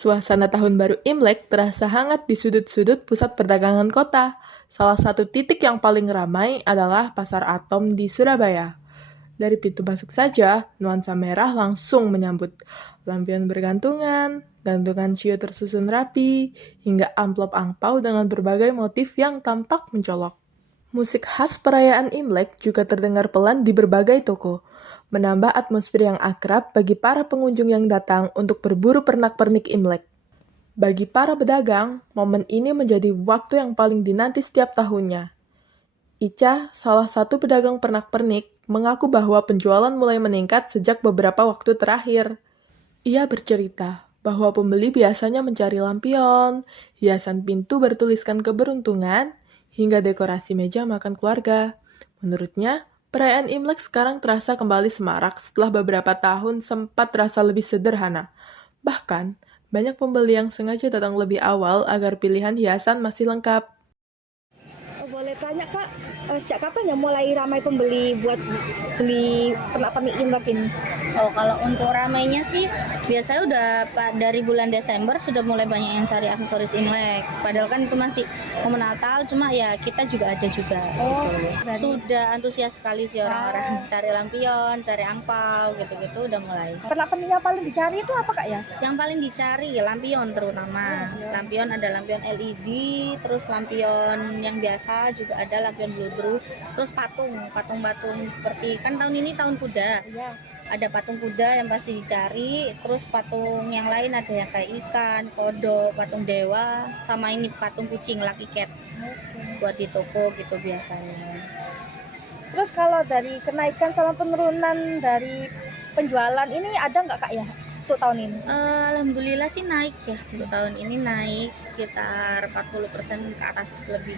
Suasana Tahun Baru Imlek terasa hangat di sudut-sudut pusat perdagangan kota. Salah satu titik yang paling ramai adalah Pasar Atom di Surabaya. Dari pintu masuk saja, nuansa merah langsung menyambut. Lampion bergantungan, gantungan shio tersusun rapi, hingga amplop angpau dengan berbagai motif yang tampak mencolok. Musik khas perayaan Imlek juga terdengar pelan di berbagai toko, menambah atmosfer yang akrab bagi para pengunjung yang datang untuk berburu pernak-pernik Imlek. Bagi para pedagang, momen ini menjadi waktu yang paling dinanti setiap tahunnya. Ica, salah satu pedagang pernak-pernik, mengaku bahwa penjualan mulai meningkat sejak beberapa waktu terakhir. Ia bercerita bahwa pembeli biasanya mencari lampion, hiasan pintu bertuliskan keberuntungan, hingga dekorasi meja makan keluarga. Menurutnya, perayaan Imlek sekarang terasa kembali semarak setelah beberapa tahun sempat terasa lebih sederhana. Bahkan, banyak pembeli yang sengaja datang lebih awal agar pilihan hiasan masih lengkap. Boleh tanya Kak, sejak kapan ya mulai ramai pembeli buat beli pernak-pernik Imlek ini? Oh, kalau untuk ramainya sih biasanya udah dari bulan Desember sudah mulai banyak yang cari aksesoris Imlek. Padahal kan itu masih momen Natal, cuma ya kita juga ada juga. Oh, gitu. Sudah antusias sekali sih orang-orang cari lampion, cari angpau, gitu-gitu udah mulai. Pernak-pernik yang paling dicari itu apa Kak ya? Yang paling dicari lampion terutama. Lampion ada lampion LED, terus lampion yang biasa juga ada lampion bludru, terus patung-patung seperti kan tahun ini tahun kuda. Iya. Ada patung kuda yang pasti dicari, terus patung yang lain ada yang kayak ikan, kodok, patung dewa, sama ini patung kucing Lucky Cat. Buat di toko gitu biasanya. Terus kalau dari kenaikan sama penurunan dari penjualan ini ada nggak Kak ya untuk tahun ini? Alhamdulillah sih naik ya, untuk tahun ini naik sekitar 40% ke atas lebih.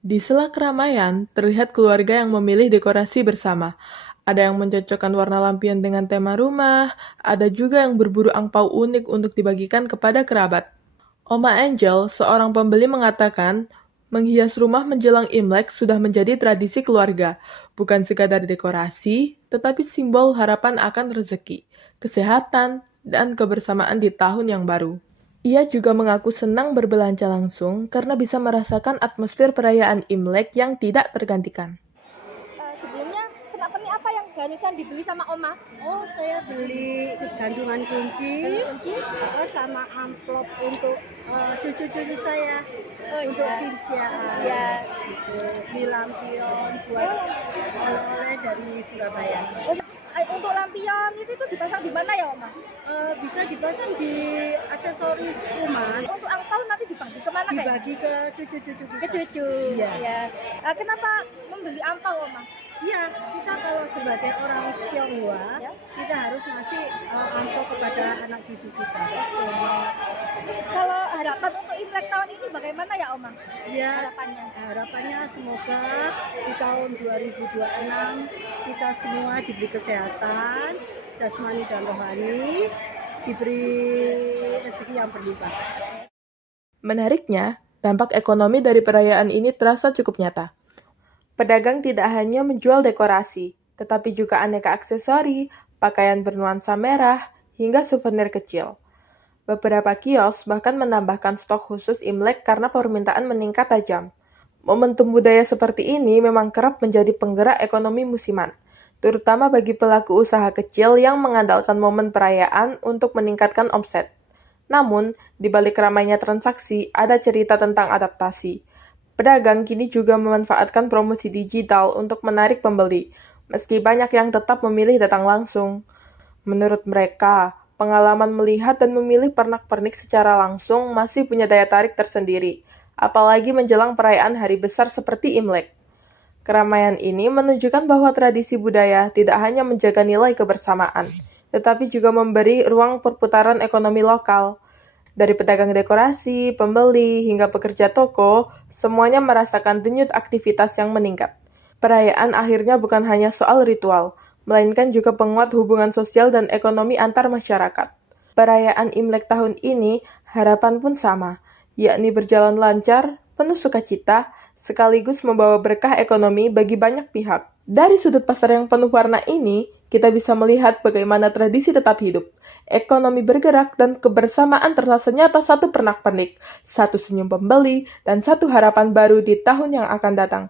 Di sela keramaian, terlihat keluarga yang memilih dekorasi bersama. Ada yang mencocokkan warna lampion dengan tema rumah, ada juga yang berburu angpau unik untuk dibagikan kepada kerabat. Oma Angel, seorang pembeli mengatakan, menghias rumah menjelang Imlek sudah menjadi tradisi keluarga, bukan sekadar dekorasi, tetapi simbol harapan akan rezeki, kesehatan, dan kebersamaan di tahun yang baru. Ia juga mengaku senang berbelanja langsung karena bisa merasakan atmosfer perayaan Imlek yang tidak tergantikan. Sebelumnya pernak-pernik apa yang barusan dibeli sama Oma? Oh, saya beli gantungan kunci, sama amplop untuk cucu-cucu saya, untuk Cynthia. Ya. Gitu. Di lampion buat oleh-oleh dari Surabaya. Untuk lampion itu dipasang di mana ya Oma? Bisa dipasang di aksesoris rumah, Untuk angpau nanti dibagi kemana Kak? dibagi ke cucu-cucu Ke kita. cucu. Iya. Ya. Kenapa membeli angpau Oma? Iya, kita kalau sebagai orang Tionghoa, Ya. kita harus ngasih amplop kepada anak cucu kita. Terus kalau harapan untuk Imlek tahun ini bagaimana ya Oma? Ya, Harapannya. harapannya semoga di tahun 2026 kita semua diberi kesehatan, jasmani dan rohani, diberi rezeki yang berlimpah. Menariknya, dampak ekonomi dari perayaan ini terasa cukup nyata. Pedagang tidak hanya menjual dekorasi, tetapi juga aneka aksesori, pakaian bernuansa merah, hingga souvenir kecil. Beberapa kios bahkan menambahkan stok khusus Imlek karena permintaan meningkat tajam. Momentum budaya seperti ini memang kerap menjadi penggerak ekonomi musiman, terutama bagi pelaku usaha kecil yang mengandalkan momen perayaan untuk meningkatkan omset. Namun, di balik ramainya transaksi, ada cerita tentang adaptasi. Pedagang kini juga memanfaatkan promosi digital untuk menarik pembeli, meski banyak yang tetap memilih datang langsung. Menurut mereka, pengalaman melihat dan memilih pernak-pernik secara langsung masih punya daya tarik tersendiri, apalagi menjelang perayaan hari besar seperti Imlek. Keramaian ini menunjukkan bahwa tradisi budaya tidak hanya menjaga nilai kebersamaan, tetapi juga memberi ruang perputaran ekonomi lokal. Dari pedagang dekorasi, pembeli, hingga pekerja toko, semuanya merasakan denyut aktivitas yang meningkat. Perayaan akhirnya bukan hanya soal ritual, melainkan juga penguat hubungan sosial dan ekonomi antar masyarakat. Perayaan Imlek tahun ini, harapan pun sama, yakni berjalan lancar, penuh sukacita, sekaligus membawa berkah ekonomi bagi banyak pihak. Dari sudut pasar yang penuh warna ini, kita bisa melihat bagaimana tradisi tetap hidup, ekonomi bergerak, dan kebersamaan terasa nyata satu pernak-pernik, satu senyum pembeli, dan satu harapan baru di tahun yang akan datang.